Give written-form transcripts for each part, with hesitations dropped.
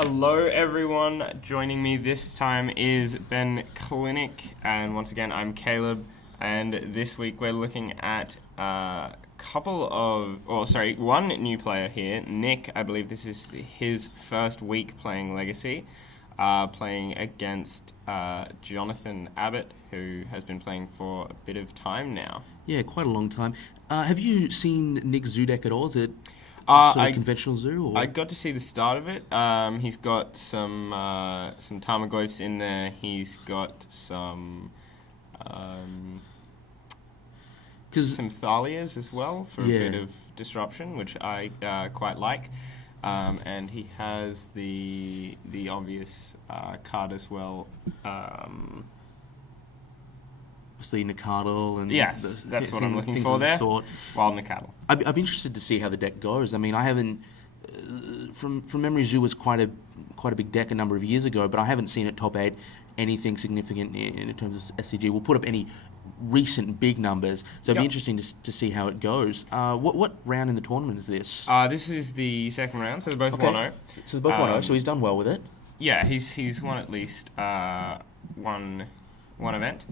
Hello everyone, joining me this time is Ben Clinic, and once again I'm Caleb, and this week we're looking at one new player here, Nick. I believe this is his first week playing Legacy, playing against Jonathan Abbott, who has been playing for a bit of time now. Yeah, quite a long time. Have you seen Nick's zoo deck at all? Is it conventional zoo? Or? I got to see the start of it. He's got some Tarmogoyfs in there. He's got some Thalias as well for a bit of disruption, which I quite like. And he has the obvious card as well. Obviously, Nicardle and that's what I'm looking for there. Wild Nicardle. I'd be interested to see how the deck goes. I mean, I haven't from memory. Zoo was quite a big deck a number of years ago, but I haven't seen it top 8 anything significant in terms of SCG. We'll put up any recent big numbers, so it'd be interesting to see how it goes. What round in the tournament is this? This is the second round, so they're both 1-0. So they're both 1-0. So he's done well with it. Yeah, he's won at least one event.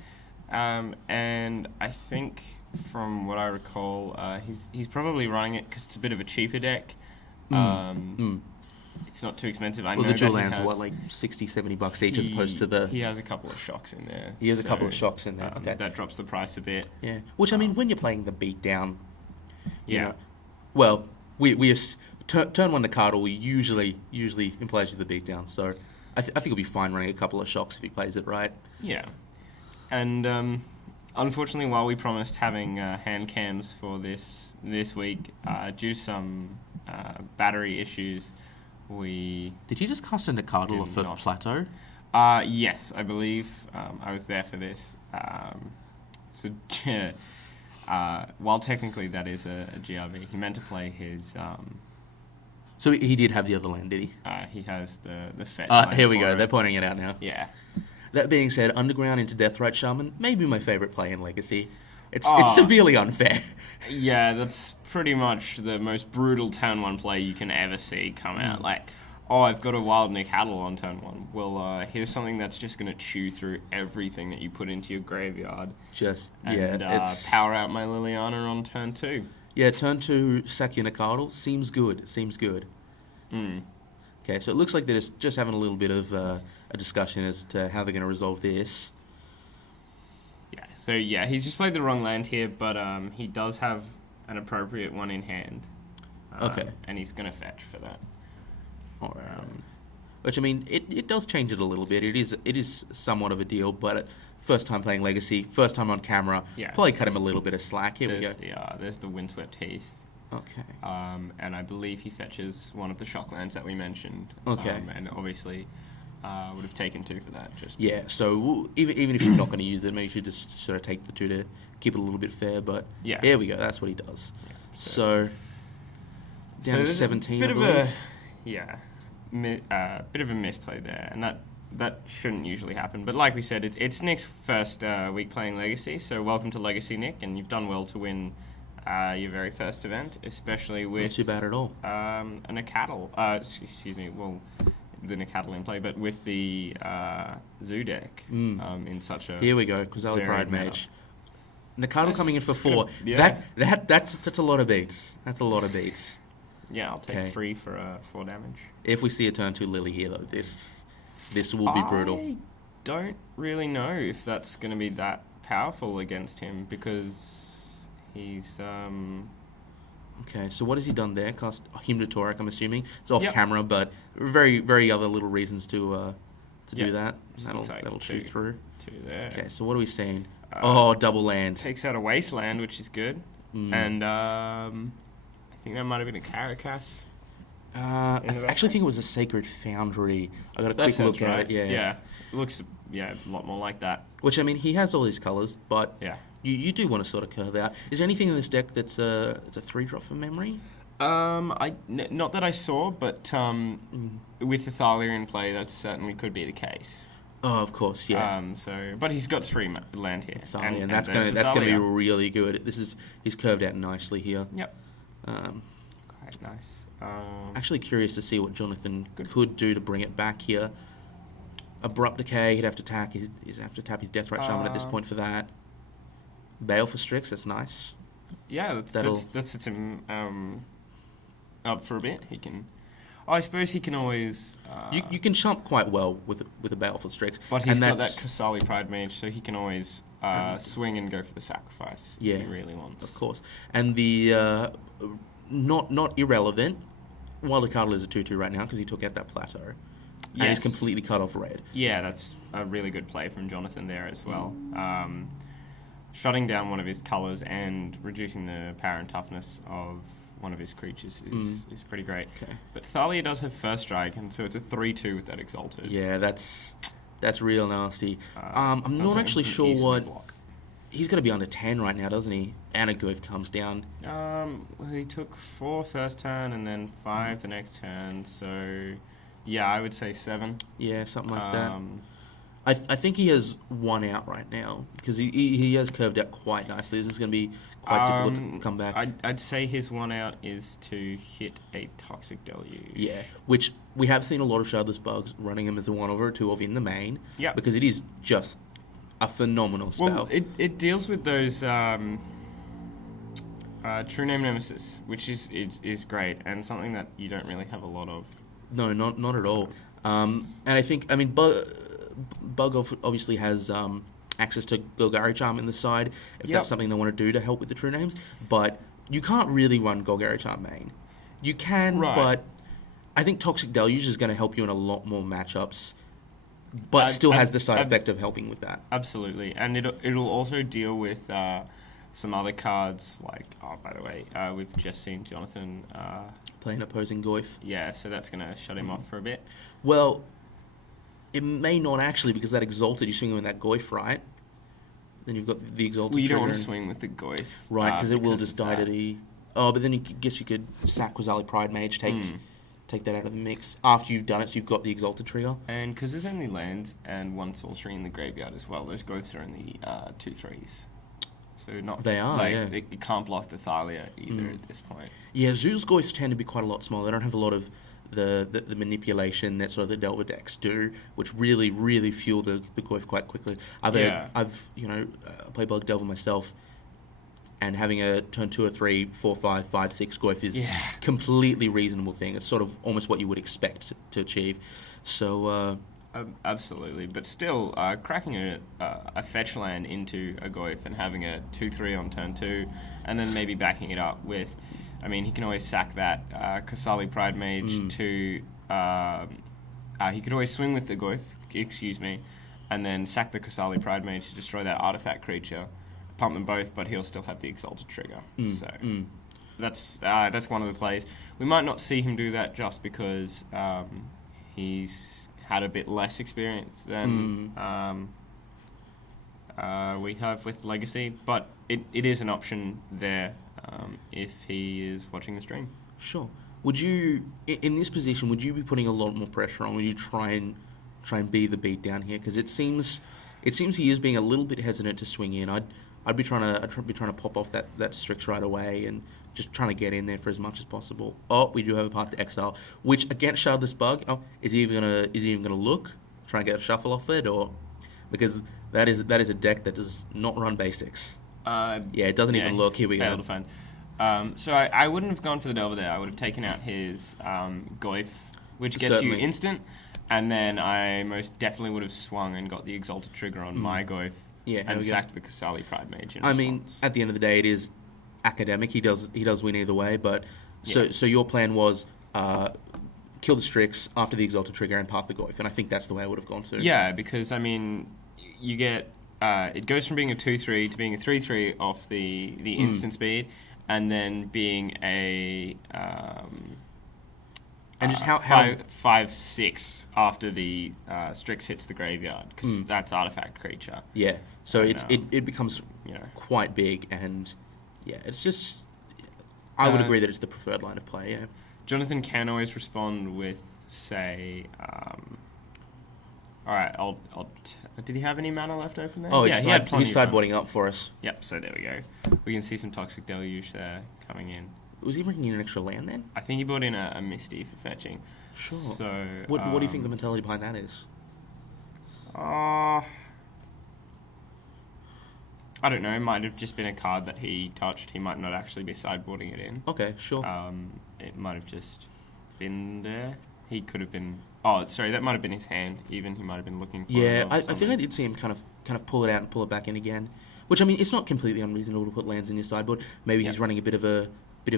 And I think, from what I recall, he's probably running it because it's a bit of a cheaper deck. It's not too expensive. I know the dual lands are like $60-$70 each, as opposed to the. He has a couple of shocks in there. He has a couple of shocks in there. Okay, that drops the price a bit. Yeah, which I mean, when you're playing the beatdown, you know, well, we turn one to Cardle usually implies you the beatdown. So I think he'll be fine running a couple of shocks if he plays it right. Yeah. And unfortunately, while we promised having hand cams for this week, due to some battery issues, Did you just cast a Nicardle for Plateau? Yes, I believe I was there for this. While technically that is a GRV, he meant to play his... So he did have the other land, did he? He has the fetch. Here we go. They're pointing it out now. Yeah. That being said, Underground into Deathrite Shaman, maybe my favourite play in Legacy. It's severely unfair. Yeah, that's pretty much the most brutal turn 1 play you can ever see come out. Like, I've got a Wild Nicardle on turn 1. Well, here's something that's just going to chew through everything that you put into your graveyard. Power out my Liliana on turn 2. Yeah, turn 2, sack your Nicardle. Seems good. Okay, so it looks like they're just having a little bit of a discussion as to how they're going to resolve this. Yeah, he's just played the wrong land here, but he does have an appropriate one in hand. Okay. And he's going to fetch for that. All right. Which, I mean, it does change it a little bit. It is somewhat of a deal, but first time playing Legacy, first time on camera, probably cut him a little bit of slack. Here we go. There's the Windswept Heath. Okay. And I believe he fetches one of the shock lands that we mentioned. Okay. And obviously would have taken 2 for that. So even if you're not going to use it, maybe you should just sort of take the 2 to keep it a little bit fair. But here we go. That's what he does. Yeah, so down to 17. Bit of a bit of a misplay there, and that shouldn't usually happen. But like we said, it's Nick's first week playing Legacy. So welcome to Legacy, Nick, and you've done well to win your very first event, especially with... Not too bad at all. A Nicardle. Excuse me, well, the Nicardle in play, but with the Zoo deck in such a... Here we go, Quasali Pride Mage. Nicardle coming in for 4. That's a lot of beats. That's a lot of beats. Yeah, I'll take 3 for 4 damage. If we see a turn 2 Lily here, though, this will be brutal. I don't really know if that's going to be that powerful against him, because... He's Okay, so what has he done there? Cast Hymn to Torak, I'm assuming. It's off camera, but very, very other little reasons to do that. That'll chew through. 2 there. Okay, so what are we seeing? Double land. Takes out a Wasteland, which is good. And I think that might have been a Caracas. I actually think it was a Sacred Foundry. I got a quick look at it. Yeah. It looks a lot more like that. Which, I mean, he has all these colours, but you do want to sort of curve out. Is there anything in this deck that's a 3-drop from memory? Not that I saw, but with the Thalia in play, that certainly could be the case. Oh, of course, yeah. But he's got 3 land here, and that's gonna be really good. He's curved out nicely here. Yep. Quite nice. Actually curious to see what Jonathan could do to bring it back here. Abrupt Decay, he'd have to attack. He'd have to tap his Death Rat Shaman at this point for that. Bale for Strix, that's nice. Yeah, that sets him up for a bit. He can... I suppose he can always... you can chump quite well with a Baleful Strix. But he's got that Kasali Pride Mage, so he can always swing and go for the sacrifice if he really wants. Of course. And the not irrelevant, Wilder Cardle is a 2-2 right now because he took out that Plateau. Yes. And he's completely cut off red. Yeah, that's a really good play from Jonathan there as well. Shutting down one of his colours and reducing the power and toughness of one of his creatures is pretty great. Okay. But Thalia does have first strike, and so it's a 3-2 with that Exalted. Yeah, that's real nasty. I'm not actually sure what... Block. He's going to be under 10 right now, doesn't he? And a Goof comes down. Well, he took 4 first turn and then 5 the next turn, so... Yeah, I would say 7. Yeah, something like that. I think he has 1 out right now, because he has curved out quite nicely. This is going to be quite difficult to come back. I'd say his 1 out is to hit a Toxic Deluge. Yeah, which we have seen a lot of Shardless Bugs running him as a 1 or a 2 of in the main. Yeah. Because it is just a phenomenal spell. Well, it deals with those True Name Nemesis, which is great, and something that you don't really have a lot of. No, not at all. And I think, Bug obviously has access to Golgari Charm in the side, if that's something they want to do to help with the True Names, but you can't really run Golgari Charm main. You can, but I think Toxic Deluge is going to help you in a lot more matchups, but still has the side effect of helping with that. Absolutely, and it'll also deal with some other cards, like, by the way, we've just seen Jonathan... playing opposing Goyf. Yeah, so that's going to shut him off for a bit. Well, it may not actually, because that Exalted, you swing with that Goyf, right? Then you've got the Exalted. Well, you don't want to swing with the Goyf. Right, because it will just die to the... Oh, but then you guess you could sack Quasali Pride Mage, take that out of the mix after you've done it, so you've got the Exalted trigger. And because there's only lands and 1 sorcery in the graveyard as well, those Goyfs are only 2/3s. So not they are, it can't block the Thalia either at this point. Yeah, Zoo's Goyfs tend to be quite a lot smaller. They don't have a lot of the manipulation that sort of the Delver decks do, which really fuel the Goyf quite quickly. I've played Bug Delver myself, and having a turn 2 or 3, 4, 5, 5, 6 Goyf is completely reasonable thing. It's sort of almost what you would expect to achieve. So. Absolutely, but still, cracking a fetch land into a Goyf and having a 2/3 on turn 2, and then maybe backing it up with, he can always sack that Kasali Pride Mage to. He could always swing with the Goyf, and then sack the Kasali Pride Mage to destroy that artifact creature, pump them both, but he'll still have the Exalted trigger. That's one of the plays. We might not see him do that just because he's had a bit less experience than we have with Legacy, but it is an option there if he is watching the stream. Sure. Would you, in this position, would you be putting a lot more pressure on? Would you try and be the beat down here? Because it seems he is being a little bit hesitant to swing in. I'd be trying to pop off that Strix right away and just trying to get in there for as much as possible. Oh, we do have a path to exile, which against Shardless Bug, is he even gonna look, try and get a shuffle off it, or because that is a deck that does not run basics. It doesn't even look. Here we go. To find. So I wouldn't have gone for the Delver there. I would have taken out his Goyf, which gets you instant, and then I most definitely would have swung and got the Exalted trigger on my Goyf, and sacked the Kasali Pride Mage. At the end of the day, it is academic. He does win either way, but so your plan was kill the Strix after the Exalted trigger and path the Goyf, and I think that's the way I would have gone to. Yeah, because you get it goes from being a 2/3 to being a 3/3 off the instant speed, and then being a and just how 5/6 after the Strix hits the graveyard, because that's artifact creature. Yeah, so it becomes quite big, and it's just I would agree that it's the preferred line of play. Yeah, Jonathan can always respond with, say, all right, did he have any mana left open there? Oh, he had plenty. He's sideboarding up for us. Yep, so there we go. We can see some Toxic Deluge there coming in. Was he bringing in an extra land then? I think he brought in a Misty for fetching. Sure. So What do you think the mentality behind that is? I don't know. It might have just been a card that he touched. He might not actually be sideboarding it in. Okay, sure. It might have just been there. He could have been. Oh, sorry, that might have been his hand. Even he might have been looking for. Yeah, it or I think I something. did see him kind of pull it out and pull it back in again. Which, I mean, it's not completely unreasonable to put lands in your sideboard. Maybe he's running a bit of a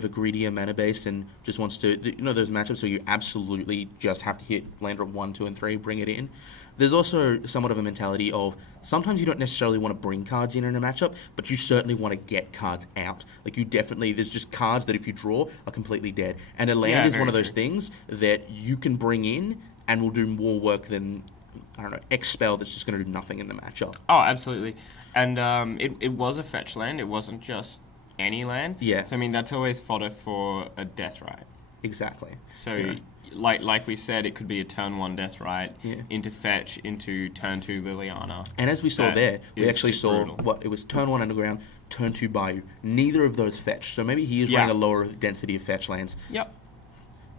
greedier mana base and just wants to, those matchups where you absolutely just have to hit land drop 1, 2, and 3, bring it in. There's also somewhat of a mentality of sometimes you don't necessarily want to bring cards in a matchup, but you certainly want to get cards out. Like you definitely, there's just cards that if you draw are completely dead. And a land is one of those things that you can bring in and will do more work than, I don't know, Expel that's just going to do nothing in the matchup. Oh, absolutely. And it was a fetch land. It wasn't just any land. Yeah. So, I mean, that's always fodder for a death right. Exactly. So, Yeah. like we said, it could be a turn 1 death right, Yeah. into fetch, into turn 2 Liliana. And as we saw That there, we is actually just saw brutal. it was turn 1 underground, turn 2 Bayou. Neither of those fetch. So maybe he is Yeah. running a lower density of fetch lands, Yep.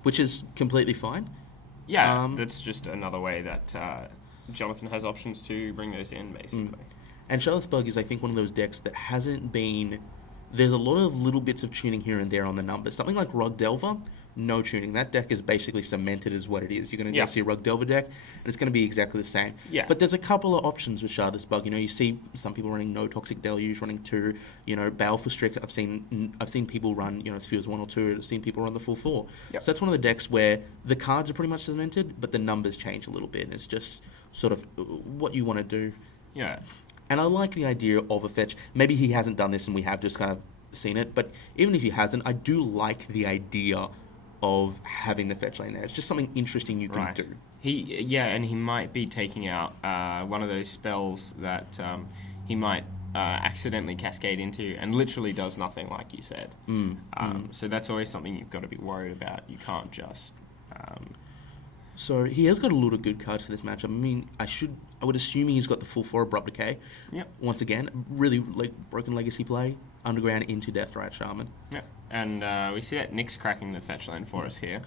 which is completely fine. Yeah, that's just another way that Jonathan has options to bring those in, basically. And Shardless BUG is, I think, one of those decks that hasn't been... There's a lot of little bits of tuning here and there on the numbers. Something like Rug Delver, no tuning. That deck is basically cemented as what it is. You're going to go see a Rug Delver deck, and it's going to be exactly the same. Yeah. But there's a couple of options with Shardless BUG. You see some people running No Toxic Deluge, running 2. Baleful Strict. I've seen people run, Spheres 1 or 2. I've seen people run the full 4. Yep. So that's one of the decks where the cards are pretty much cemented, but the numbers change a little bit. And it's just sort of what you want to do. Yeah. And I like the idea of a fetch. Maybe he hasn't done this and we have just kind of seen it, but even if he hasn't, I do like the idea of having the fetch lane there. It's just something interesting you can do. And he might be taking out one of those spells that he might accidentally cascade into and literally does nothing, like you said. So that's always something you've got to be worried about. You can't just... So he has got a lot of good cards for this matchup. I mean, I would assume he's got the full 4 Abrupt Decay. Yep. Once again, really like Broken Legacy play, underground into Deathrite Shaman. Yep. And we see that Nick's cracking the fetch lane for us here.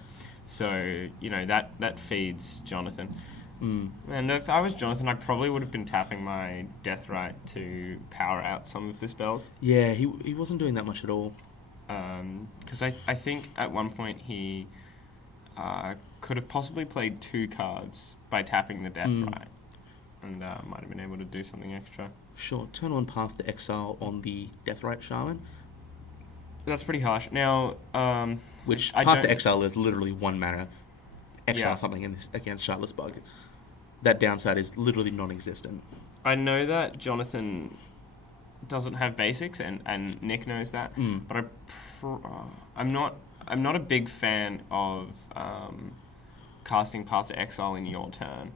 So, that feeds Jonathan. And if I was Jonathan, I probably would have been tapping my Deathrite to power out some of the spells. Yeah, he wasn't doing that much at all. Because I think at one point he could have possibly played 2 cards by tapping the Deathrite. And might have been able to do something extra. Sure, turn 1 Path to Exile on the Deathrite Shaman. That's pretty harsh. Now, which I Path don't- to Exile is literally 1 mana. Exile something against Shardless BUG. That downside is literally non-existent. I know that Jonathan doesn't have basics, and Nick knows that. But I'm not a big fan of casting Path to Exile in your turn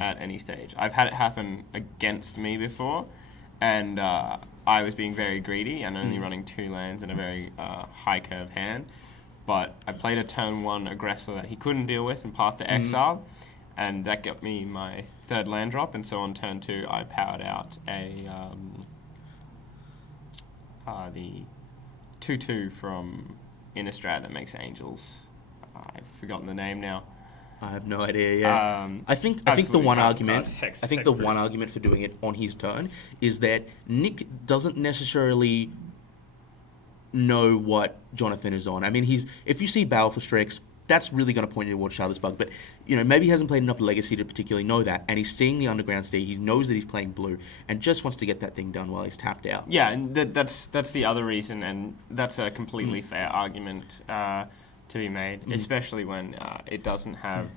at any stage. I've had it happen against me before, and I was being very greedy and only running 2 lands in a very high curve hand. But I played a turn 1 aggressor that he couldn't deal with and Path to Exile, and that got me my 3rd land drop. And so on turn 2, I powered out the 2/2 from Innistrad that makes angels. I've forgotten the name now. I have no idea. Yeah, I think the one argument one argument for doing it on his turn is that Nick doesn't necessarily know what Jonathan is on. I mean, if you see Baleful Strix, that's really going to point you towards Shardless BUG. But maybe he hasn't played enough Legacy to particularly know that, and he's seeing the Underground Steed. He knows that he's playing blue, and just wants to get that thing done while he's tapped out. Yeah, and that's the other reason, and that's a completely fair argument to be made, especially when it doesn't have.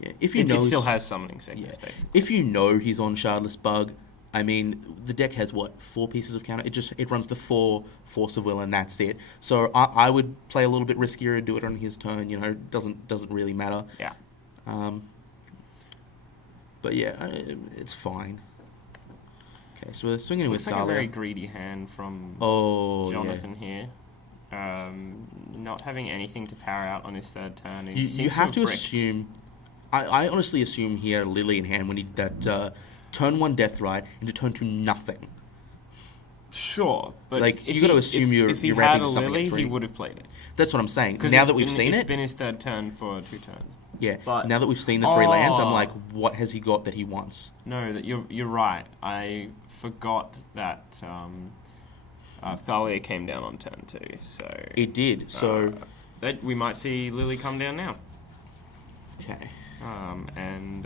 Yeah, it still has summoning sickness, basically. If you know he's on Shardless BUG, I mean, the deck has 4 pieces of counter. It runs the 4 Force of Will, and that's it. So I would play a little bit riskier and do it on his turn. It doesn't really matter. Yeah. But yeah, it's fine. Okay, so we're swinging with Looks like a very greedy hand from Jonathan here. Not having anything to power out on his 3rd turn. You have to assume. I honestly assume he had a Lily in hand when he did that turn 1 Deathrite into turn 2 nothing. Sure, but Like, if you got to he- assume if he you're had ramping a something at Lily, 3. he would have played it. That's what I'm saying. 'Cause Now it's that we've been- seen it's it, been his third turn for 2 turns. yeah. but- Now that we've seen the 3 lands, I'm Oh. like, what has he got that he wants? No, that you're right. I forgot that Thalia came down on turn 2, so It did. So, that we might see Lily come down now. okay. And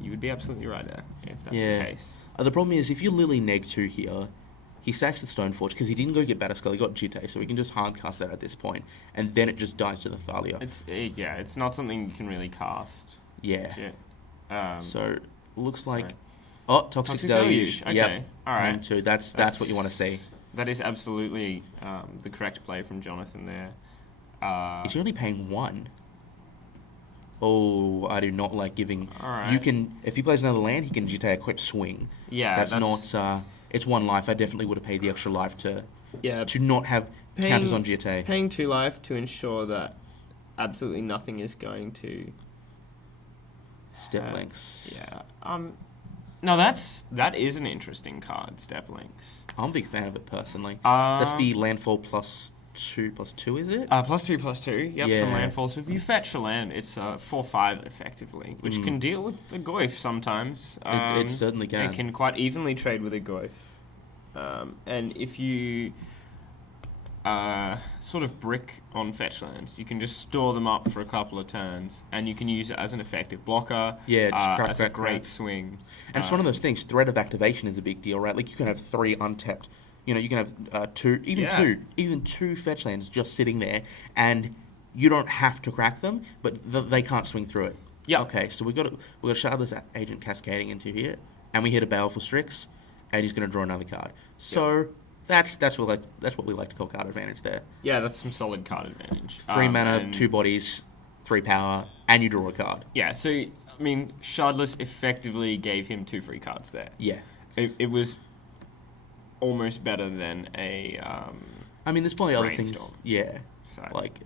you would be absolutely right there if that's Yeah. the case. The problem is, if you Lily neg 2 here, he sacks the Stoneforge because he didn't go get Batterskull, he got Jite, so we can just hardcast that at this point, and then it just dies to the Thalia. It's not something you can really cast. Yeah. Yeah. So, looks like... sorry. Oh, Toxic Deluge. Okay. Yep. All right. Turn 2. That's what you want to see. That is absolutely the correct play from Jonathan there. Is he only paying 1? Oh, I do not like giving... Alright. You can... If he plays another land, he can Jite equip swing. Yeah, That's not... it's 1 life. I definitely would have paid the extra life to Yeah, not have counters on Jite. paying 2 life to ensure that absolutely nothing is going to Step links. Yeah. No, that is an interesting card, Step Links. I'm a big fan of it, personally. That's the landfall +2/+2, is it? +2/+2, yep, Yeah. from landfall. So if you fetch a land, it's 4/5 effectively, which can deal with the Goyf sometimes. It certainly can. It can quite evenly trade with a Goyf. And if you sort of brick on fetch lands, you can just store them up for a couple of turns, and you can use it as an effective blocker, Yeah, just crack, as crack, a great crack. swing. And it's one of those things, threat of activation is a big deal, right? Like, you can have 3 untapped, you can have 2, even two fetch lands just sitting there, and you don't have to crack them, but they can't swing through it. Yeah. Okay, so we've got a Shardless Agent cascading into here, and we hit a Baleful Strix, and he's going to draw another card. So that's what we like to call card advantage there. Yeah, that's some solid card advantage. 3 mana, and- 2 bodies, 3 power, and you draw a card. Yeah, so, I mean, Shardless effectively gave him 2 free cards there. Yeah. It was almost better than a... I mean, there's probably other things. Brainstorm. Yeah. So Like,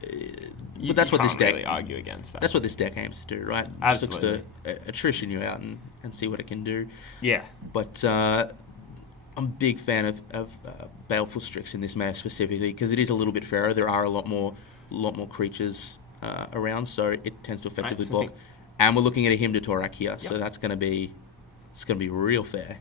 you, but that's you what this can't deck. really argue against that. That's what this deck aims to do, right? Absolutely. Just looks to attrition you out and see what it can do. Yeah. But I'm a big fan of Baleful Strix in this meta specifically because it is a little bit fairer. There are a lot more creatures around, so it tends to effectively so block. And we're looking at a Hymn to Torak here, so Yep. that's going to be real fair.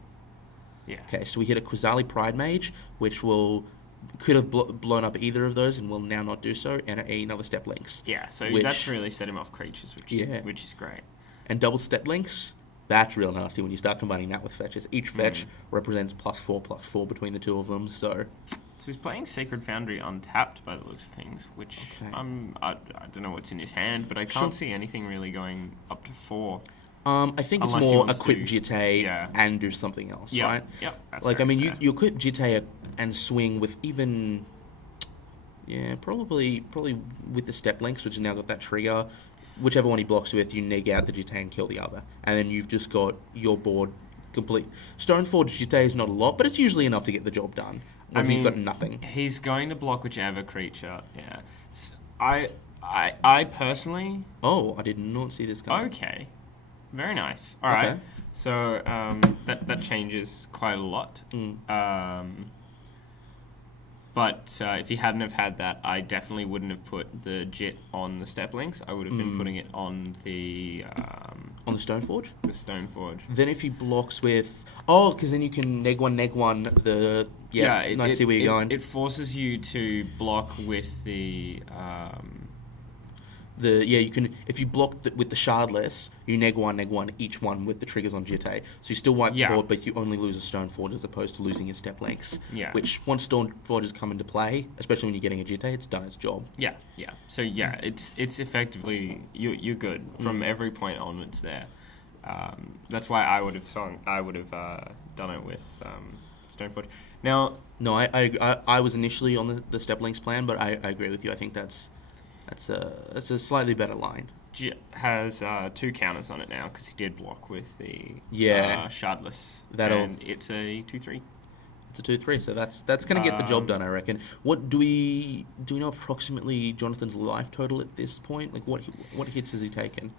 Yeah. Okay, so we hit a Quasali Pride Mage, which could have blown up either of those and will now not do so, and another Step Links. Yeah, so Which- that's really set him off creatures, which is great. And double Step Links, that's real nasty when you start combining that with fetches. Each fetch represents +4/+4 between the two of them, so... So he's playing Sacred Foundry untapped by the looks of things, which Okay. I don't know what's in his hand, but I can't see anything really going up to 4. I think it's Unless he more wants equip to- Jite yeah. and do something else, right? Yep. That's Like, I very mean, fair. you equip Jite and swing with even... Yeah, probably with the Step Links, which has now got that trigger. Whichever one he blocks with, you neg out the Jite and kill the other. And then you've just got your board complete. Stoneforge Jite is not a lot, but it's usually enough to get the job done. When he's got nothing. He's going to block whichever creature. Yeah. I personally. Oh, I did not see this coming. Okay. Very nice. All right. Okay. So that changes quite a lot. But if he hadn't have had that, I definitely wouldn't have put the Jit on the Step Links. I would have been putting it on the On the Stoneforge? Stoneforge. Then if he blocks with... Oh, because then you can neg one, the... Yeah, I see where you're going. It forces you to block with the... You can... If you block with the Shardless, you neg one, each one with the triggers on Jite. So you still wipe the board, but you only lose a Stoneforge as opposed to losing your Step Links. Yeah. Which, once Stoneforges come into play, especially when you're getting a Jite, it's done its job. Yeah. So it's effectively you're good from every point onwards there. That's why I would have done it with Stoneforge. Now, No, I was initially on the Step Links plan, but I agree with you. I think that's a slightly better line. Has 2 counters on it now because he did block with the Shardless. And it's a 2/3. It's a 2/3, so that's going to get the job done, I reckon. What do we know approximately Jonathan's life total at this point? Like what hits has he taken?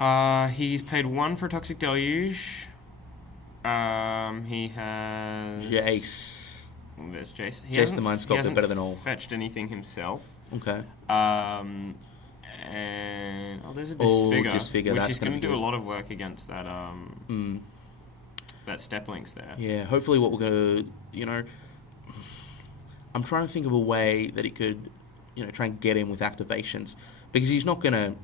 He's paid 1 for Toxic Deluge. He has Jace. There's Jace. Jace the Mind Sculptor, better than all. Fetched anything himself. Okay. And there's a Disfigure, Disfigure, which that's is going to gonna be do a good. lot of work against that that step links there. Yeah, hopefully what we're going to, I'm trying to think of a way that he could, try and get him with activations. Because he's not going to,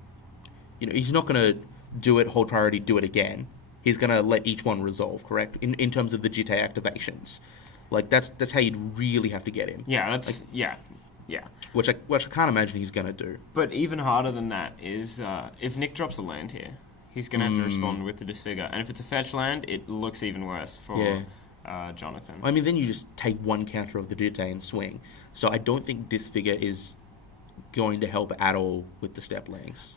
he's not going to do it, hold priority, do it again. He's going to let each one resolve, correct? In terms of the GT activations. Like, that's how you'd really have to get him. Yeah, that's, yeah. Which I can't imagine he's going to do. But even harder than that is, if Nick drops a land here, he's going to have to respond with the Disfigure. And if it's a fetch land, it looks even worse for Jonathan. I mean, then you just take one counter of the GT and swing. So I don't think Disfigure is going to help at all with the step links.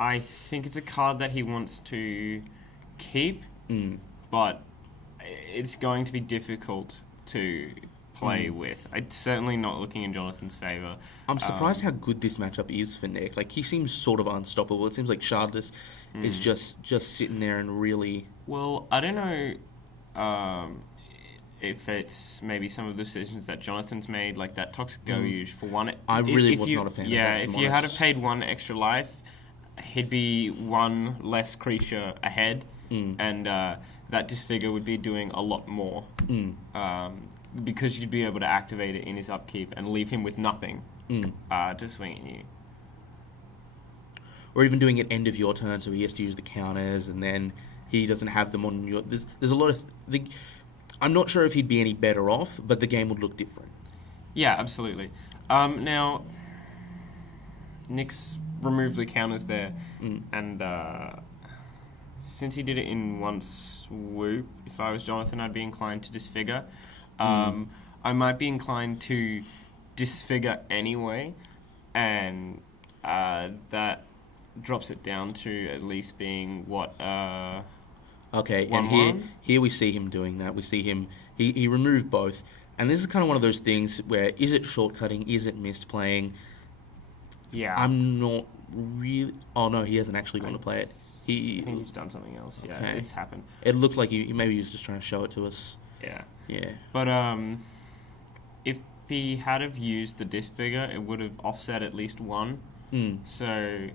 I think it's a card that he wants to keep, but it's going to be difficult to play with. It's certainly not looking in Jonathan's favour. I'm surprised how good this matchup is for Nick. Like, he seems sort of unstoppable. It seems like Shardless is just sitting there and really... Well, I don't know if it's maybe some of the decisions that Jonathan's made, like that Toxic Deluge for one... I really was not a fan of that. Yeah, if you had paid one extra life, he'd be one less creature ahead, and that Disfigure would be doing a lot more. Because you'd be able to activate it in his upkeep and leave him with nothing to swing at you. Or even doing it end of your turn, so he has to use the counters, and then he doesn't have them on your... There's a lot of... I'm not sure if he'd be any better off, but the game would look different. Yeah, absolutely. Now, Nick's removed the counters there, and since he did it in one swoop, if I was Jonathan, I'd be inclined to Disfigure. I might be inclined to Disfigure anyway, and that drops it down to at least being what... Okay, and here we see him doing that. We see him... He removed both, and this is kind of one of those things where, is it shortcutting, is it misplaying? Yeah. I'm not really... Oh, no, he hasn't actually gone to play it. I think he's done something else. Yeah, okay. It's happened. It looked like maybe he was just trying to show it to us. Yeah. Yeah. But if he had have used the Disfigure, it would have offset at least one. So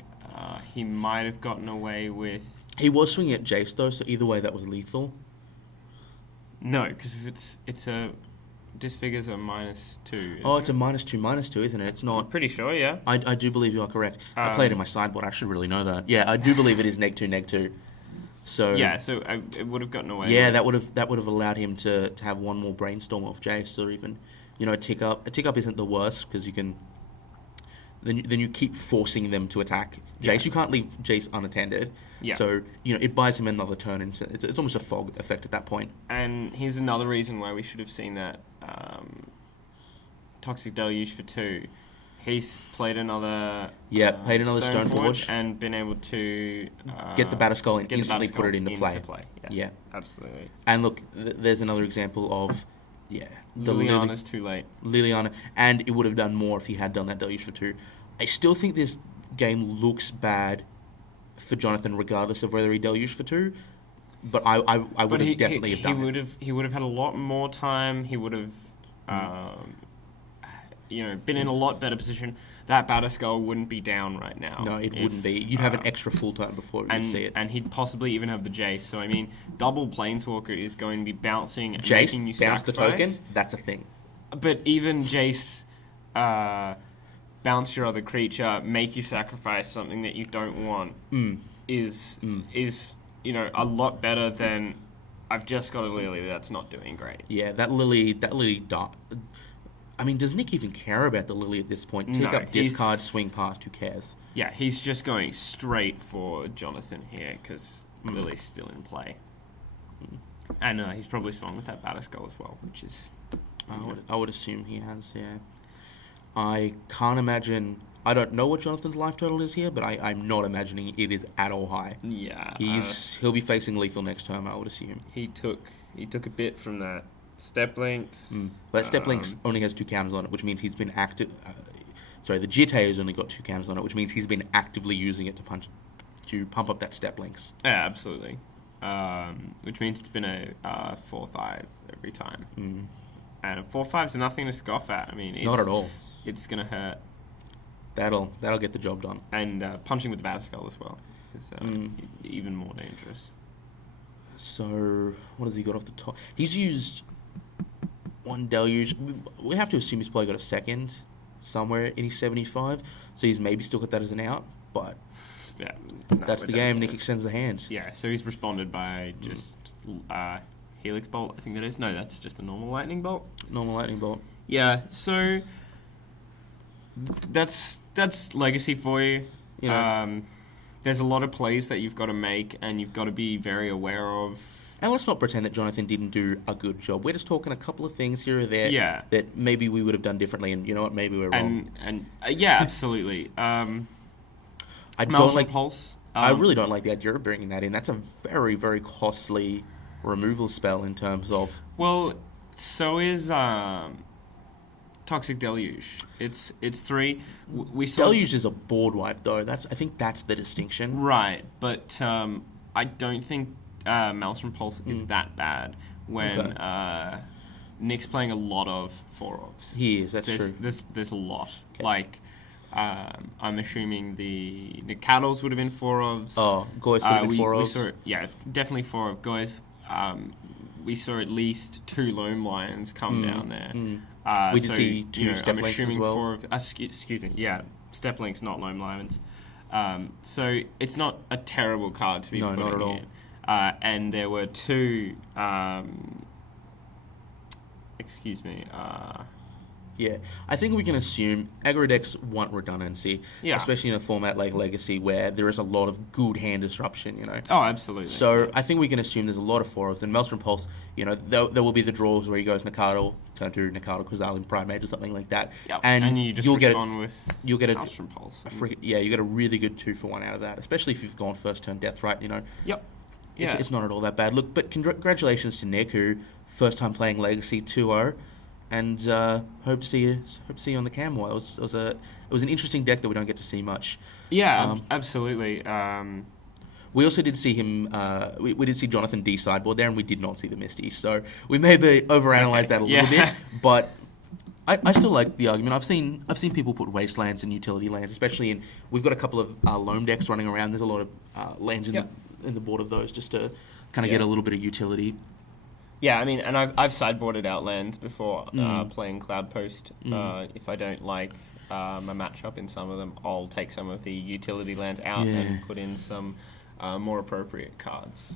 he might have gotten away with... He was swinging at Jace, though, so either way that was lethal. No, because if it's a... Disfigure's a -2. Oh, it's a -2, isn't it? It's not... I'm pretty sure, yeah. I do believe you are correct. I played in my sideboard. I should really know that. Yeah, I do believe it is -2. So yeah, so it would have gotten away. Yeah, that would have allowed him to have one more brainstorm off Jace, or even a tick up. A tick up isn't the worst because you can. Then you keep forcing them to attack Jace. Yeah. You can't leave Jace unattended. Yeah. So it buys him another turn, and it's almost a fog effect at that point. And here's another reason why we should have seen that Toxic Deluge for 2. He's played another... played another Stoneforge. And been able to... get the Batterskull and instantly put it into play. Yeah, absolutely. And look, there's another example of... Yeah. Liliana's too late. Liliana. And it would have done more if he had done that Deluge for 2. I still think this game looks bad for Jonathan regardless of whether he Deluged for 2. But I would have definitely have done it. He would have had a lot more time. He would have... been in a lot better position. That Batterskull wouldn't be down right now. No, it wouldn't be. You'd have an extra full turn before you'd see it. And he'd possibly even have the Jace. So, I mean, double Planeswalker is going to be bouncing and making you Jace, bounce sacrifice. the token, that's a thing. But even Jace, bounce your other creature, make you sacrifice something that you don't want, is a lot better than I've just got a Lily that's not doing great. Yeah, that Lily I mean, does Nick even care about the Lily at this point? Take up, discard, swing past, who cares? Yeah, he's just going straight for Jonathan here, because Lily's still in play. And he's probably swung with that Batterskull as well, which is... I would assume he has, yeah. I can't imagine... I don't know what Jonathan's life total is here, but I'm not imagining it is at all high. Yeah. He'll be facing lethal next term, I would assume. He took a bit from that Step Links. But Step Links only has 2 counters on it, which means he's been active... the GT has only got 2 counters on it, which means he's been actively using it to pump up that Step Links. Yeah, absolutely. Which means it's been a 4-5 every time. And a 4/5's nothing to scoff at. I mean, Not at all. It's going to hurt. That'll get the job done. And punching with the Batterskull as well is even more dangerous. So, what has he got off the top? He's used one Deluge. We have to assume he's probably got a second somewhere in his 75. So he's maybe still got that as an out. But Yeah, that's the game. Nick extends the hands. Yeah, so he's responded by just Helix Bolt, I think that is. No, that's just a normal Lightning Bolt. Normal Lightning Bolt. Yeah, so that's Legacy for you. You know. There's a lot of plays that you've got to make, and you've got to be very aware of. And let's not pretend that Jonathan didn't do a good job. We're just talking a couple of things here or there Yeah. that maybe we would have done differently, and you know what, maybe we're wrong. And yeah, absolutely. I don't Maelstrom like. Pulse. I really don't like the idea of bringing that in. That's a very, very costly removal spell in terms of. Well, so is Toxic Deluge. It's 3. We saw Deluge is a board wipe, though. I think that's the distinction. right, but I don't think Maelstrom Pulse is that bad when Nick's playing a lot of 4-ofs. He is. That's true. There's a lot. Okay. Like, I'm assuming the Cattles would have been 4-ofs. Oh, Goyce would have been 4-ofs. Yeah, definitely 4-of Goyce. We saw at least 2 Loam Lions come down there. We did see 2 Step I'm Links assuming as well. 4 of... excuse me, yeah. Step Links, not Loam Lions. So it's not a terrible card to be putting not at all. in. And there were 2... excuse me... Yeah, I think we can assume aggro decks want redundancy, Yeah. especially in a format like Legacy where there is a lot of good hand disruption, you know. Oh, absolutely. So I think we can assume there's a lot of 4-ofs, and Maelstrom Pulse, you know, there will be the draws where he goes Nikado, turn 2, Nikado, Kazal, Primate or something like that. Yep. And you just you'll get you'll get a Maelstrom Pulse. you get a really good 2-for-1 out of that, especially if you've gone first turn Death, right? You know. Yep. It's not at all that bad. Look, but congratulations to Nick, who first time playing Legacy 2-0. And hope to see you on the cam. It was an interesting deck that we don't get to see much. Yeah, absolutely. We also did see him. We did see Jonathan D sideboard there, and we did not see the Misty. So we maybe overanalyzed that a little bit. But I still like the argument. I've seen people put wastelands and utility lands, especially we've got a couple of loam decks running around. There's a lot of lands in the board of those just to kind of get a little bit of utility. Yeah, I mean, and I've sideboarded out lands before playing Cloud Post. If I don't like my matchup in some of them, I'll take some of the utility lands out and put in some more appropriate cards.